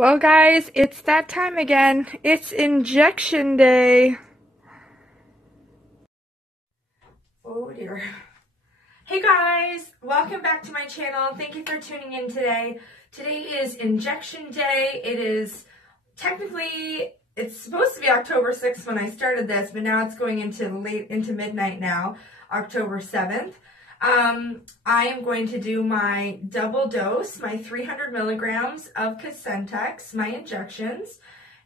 Well, guys, it's that time again. It's injection day. Oh dear. Hey guys, welcome back to my channel. Thank you for tuning in today. Today is injection day. It is technically, it's supposed to be October 6th when I started this, but now it's going into midnight now, October 7th. I am going to do my double dose, my 300 milligrams of Cosentyx, my injections,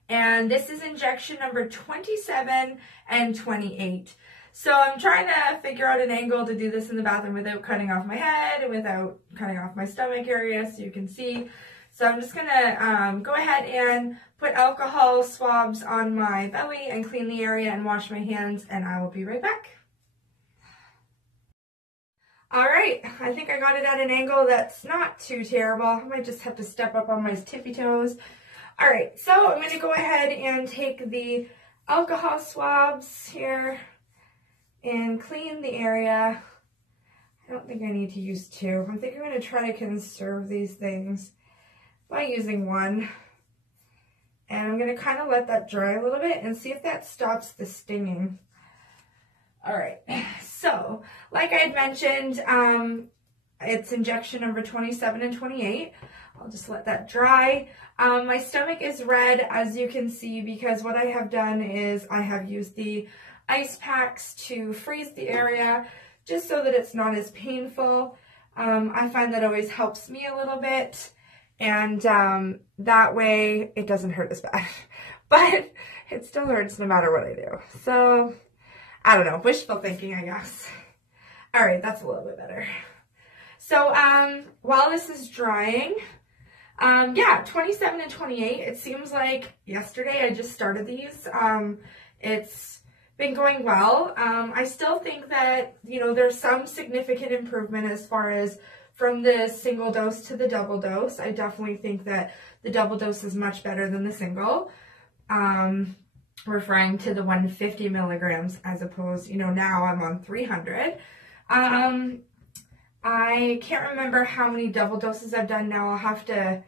and this is injection number 27 and 28. So I'm trying to figure out an angle to do this in the bathroom without cutting off my head and without cutting off my stomach area so you can see. So I'm just gonna go ahead and put alcohol swabs on my belly and clean the area and wash my hands, and I will be right back. All right, I think I got it at an angle that's not too terrible. I might just have to step up on my tippy toes. All right, so I'm gonna go ahead and take the alcohol swabs here and clean the area. I don't think I need to use two. I think I'm gonna try to conserve these things by using one. And I'm gonna kind of let that dry a little bit and see if that stops the stinging. All right, so like I had mentioned, it's injection number 27 and 28. I'll just let that dry. My stomach is red, as you can see, because what I have done is I have used the ice packs to freeze the area just so that it's not as painful. I find that always helps me a little bit, and that way it doesn't hurt as bad, but it still hurts no matter what I do. So I don't know, wishful thinking, I guess. All right, that's a little bit better. So while this is drying, yeah, 27 and 28, it seems like yesterday I just started these. It's been going well. I still think that, you know, there's some significant improvement as far as from the single dose to the double dose. I definitely think that the double dose is much better than the single. Referring to the 150 milligrams as opposed, you know, now I'm on 300. I can't remember how many double doses I've done now. I'll have to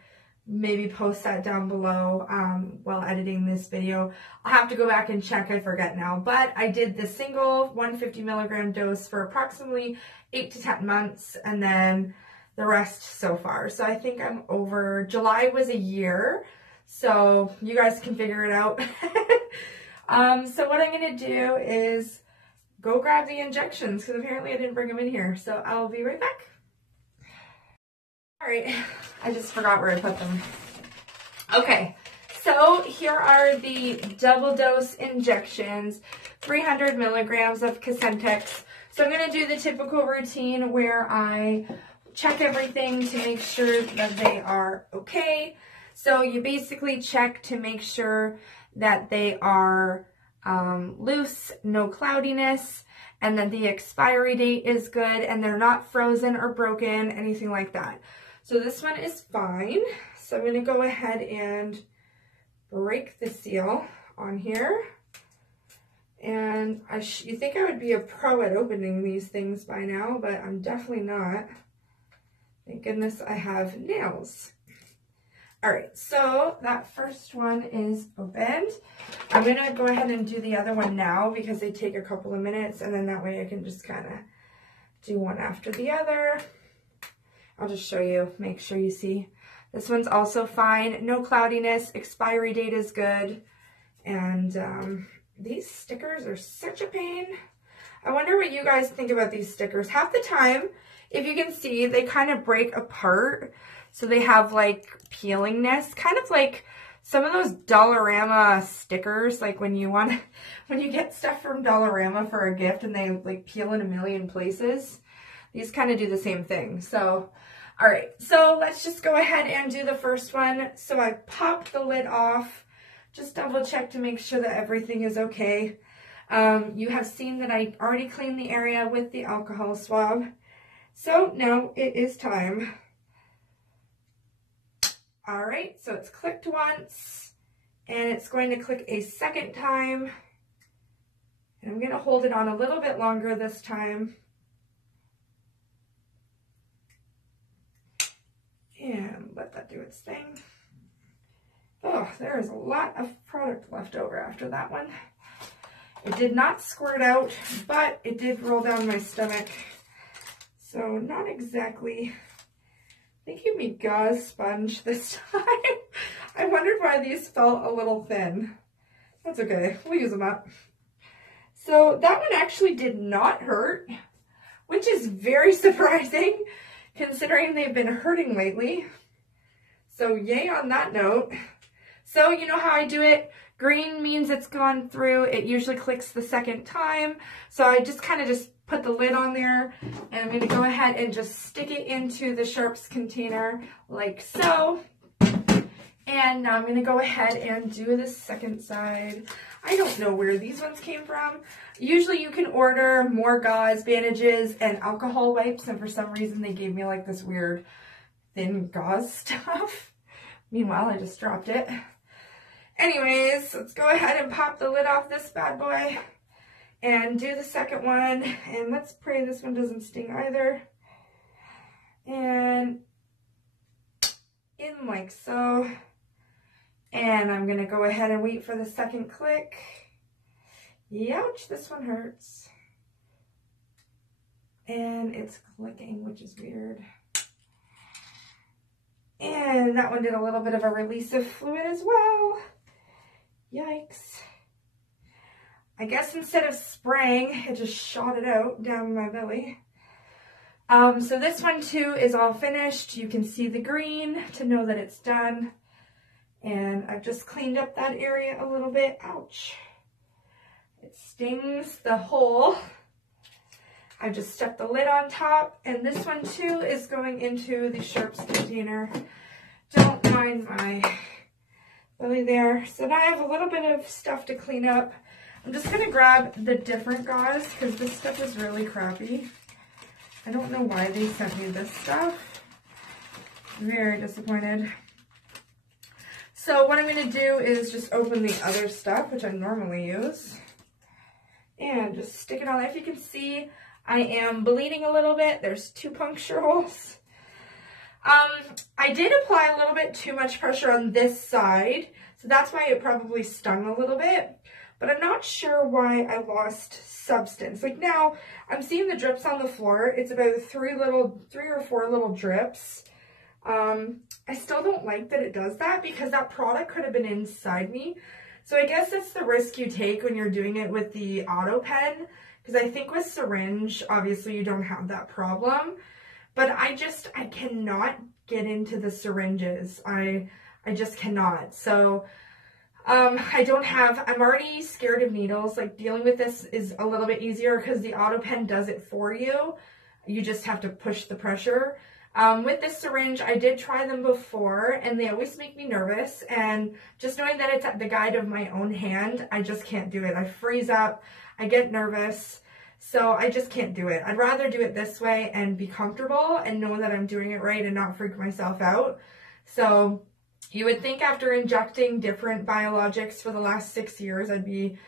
maybe post that down below while editing this video. I'll have to go back and check, I forget now. But I did the single 150 milligram dose for approximately 8 to 10 months, and then the rest so far. So I think I'm over, July was a year, so you guys can figure it out. So what I'm going to do is go grab the injections, because apparently I didn't bring them in here. So I'll be right back. All right, I just forgot where I put them. Okay, so here are the double dose injections, 300 milligrams of Cosentyx. So I'm going to do the typical routine where I check everything to make sure that they are okay. So you basically check to make sure that they are loose, no cloudiness, and that the expiry date is good and they're not frozen or broken, anything like that. So this one is fine. So I'm going to go ahead and break the seal on here. And you think I would be a pro at opening these things by now, but I'm definitely not. Thank goodness I have nails. All right, so that first one is opened. I'm going to go ahead and do the other one now because they take a couple of minutes, and then that way I can just kind of do one after the other. I'll just show you, make sure you see. This one's also fine, no cloudiness, expiry date is good, and these stickers are such a pain. I wonder what you guys think about these stickers. Half the time, if you can see, they kind of break apart. So they have like peelingness, kind of like some of those Dollarama stickers, like when you get stuff from Dollarama for a gift and they like peel in a million places. These kind of do the same thing. So, all right, so let's just go ahead and do the first one. So I popped the lid off, just double check to make sure that everything is okay. You have seen that I already cleaned the area with the alcohol swab. So now it is time. All right, so it's clicked once, and it's going to click a second time. And I'm going to hold it on a little bit longer this time. And let that do its thing. Oh, there is a lot of product left over after that one. It did not squirt out, but it did roll down my stomach. So not exactly. They gave me gauze sponge this time. I wondered why these felt a little thin. That's okay, we'll use them up. So that one actually did not hurt, which is very surprising considering they've been hurting lately. So yay on that note. So you know how I do it? Green means it's gone through. It usually clicks the second time. So I just kind of just put the lid on there, and I'm going to go ahead and just stick it into the sharps container like so. And now I'm going to go ahead and do the second side. I don't know where these ones came from. Usually you can order more gauze bandages and alcohol wipes, and for some reason they gave me like this weird thin gauze stuff. Meanwhile, I just dropped it. Anyways, let's go ahead and pop the lid off this bad boy and do the second one. And let's pray this one doesn't sting either. And in like so. And I'm going to go ahead and wait for the second click. Ouch, this one hurts. And it's clicking, which is weird. And that one did a little bit of a release of fluid as well. Yikes. I guess instead of spraying, it just shot it out down my belly. So this one too is all finished. You can see the green to know that it's done. And I've just cleaned up that area a little bit. Ouch. It stings the hole. I just stuck the lid on top, and this one too is going into the sharps container. Don't mind my belly there. So now I have a little bit of stuff to clean up. I'm just going to grab the different gauze because this stuff is really crappy. I don't know why they sent me this stuff. Very disappointed. So what I'm going to do is just open the other stuff, which I normally use, and just stick it on there. If you can see, I am bleeding a little bit. There's 2 puncture holes. I did apply a little bit too much pressure on this side, so that's why it probably stung a little bit. But I'm not sure why I lost substance. Like now, I'm seeing the drips on the floor. It's about 3 or 4 little drips. I still don't like that it does that because that product could have been inside me. So I guess that's the risk you take when you're doing it with the auto pen. Because I think with syringe, obviously you don't have that problem. But I cannot get into the syringes. I just cannot. So I'm already scared of needles. Like dealing with this is a little bit easier because the auto pen does it for you. You just have to push the pressure. With this syringe, I did try them before, and they always make me nervous, and just knowing that it's at the guide of my own hand, I just can't do it. I freeze up, I get nervous, so I just can't do it. I'd rather do it this way and be comfortable and know that I'm doing it right and not freak myself out. So you would think after injecting different biologics for the last 6 years, I'd be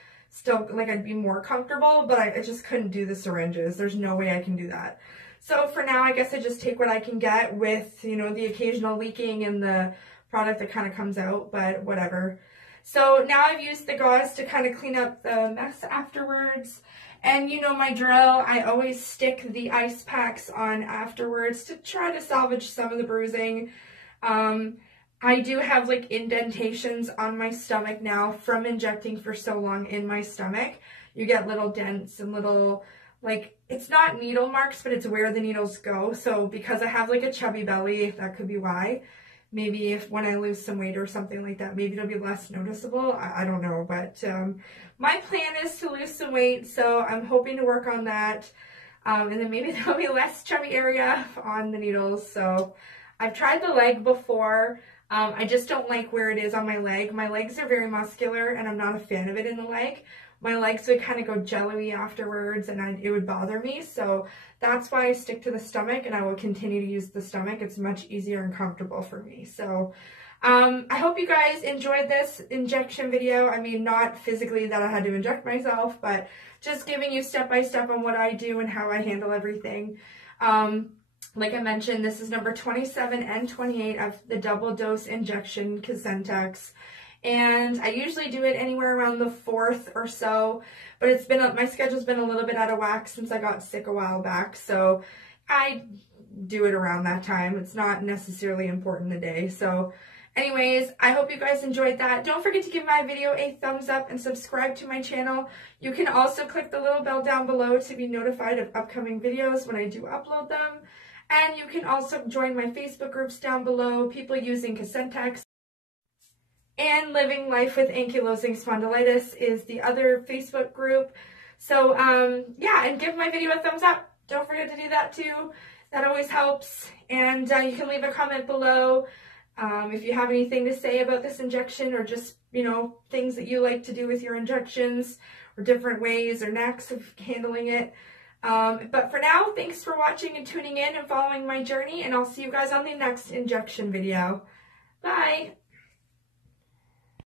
more comfortable, but I just couldn't do the syringes. There's no way I can do that. So for now, I guess I just take what I can get with, you know, the occasional leaking and the product that kind of comes out, but whatever. So now I've used the gauze to kind of clean up the mess afterwards. And you know my drill, I always stick the ice packs on afterwards to try to salvage some of the bruising. I do have like indentations on my stomach now from injecting for so long in my stomach. You get little dents and little, like, it's not needle marks, but it's where the needles go. So because I have like a chubby belly, that could be why. Maybe if when I lose some weight or something like that, maybe it'll be less noticeable. I don't know, but my plan is to lose some weight, so I'm hoping to work on that. And then maybe there'll be less chubby area on the needles. So I've tried the leg before. I just don't like where it is on my leg. My legs are very muscular, and I'm not a fan of it in the leg. My legs would kind of go jello-y afterwards, and it would bother me. So that's why I stick to the stomach, and I will continue to use the stomach. It's much easier and comfortable for me. So I hope you guys enjoyed this injection video. I mean, not physically that I had to inject myself, but just giving you step-by-step on what I do and how I handle everything. Like I mentioned, this is number 27 and 28 of the double dose injection Cosentyx. and I usually do it anywhere around the 4th or so, but it's been, my schedule's been a little bit out of whack since I got sick a while back, so I do it around that time. It's not necessarily important the day. So anyways, I hope you guys enjoyed that. Don't forget to give my video a thumbs up and subscribe to my channel. You can also click the little bell down below to be notified of upcoming videos when I do upload them. And you can also join my Facebook groups down below, people using Cosentyx. And Living Life with Ankylosing Spondylitis is the other Facebook group. So yeah, and give my video a thumbs up. Don't forget to do that too. That always helps. And you can leave a comment below if you have anything to say about this injection, or just, you know, things that you like to do with your injections, or different ways or knacks of handling it. But for now, thanks for watching and tuning in and following my journey, and I'll see you guys on the next injection video. Bye!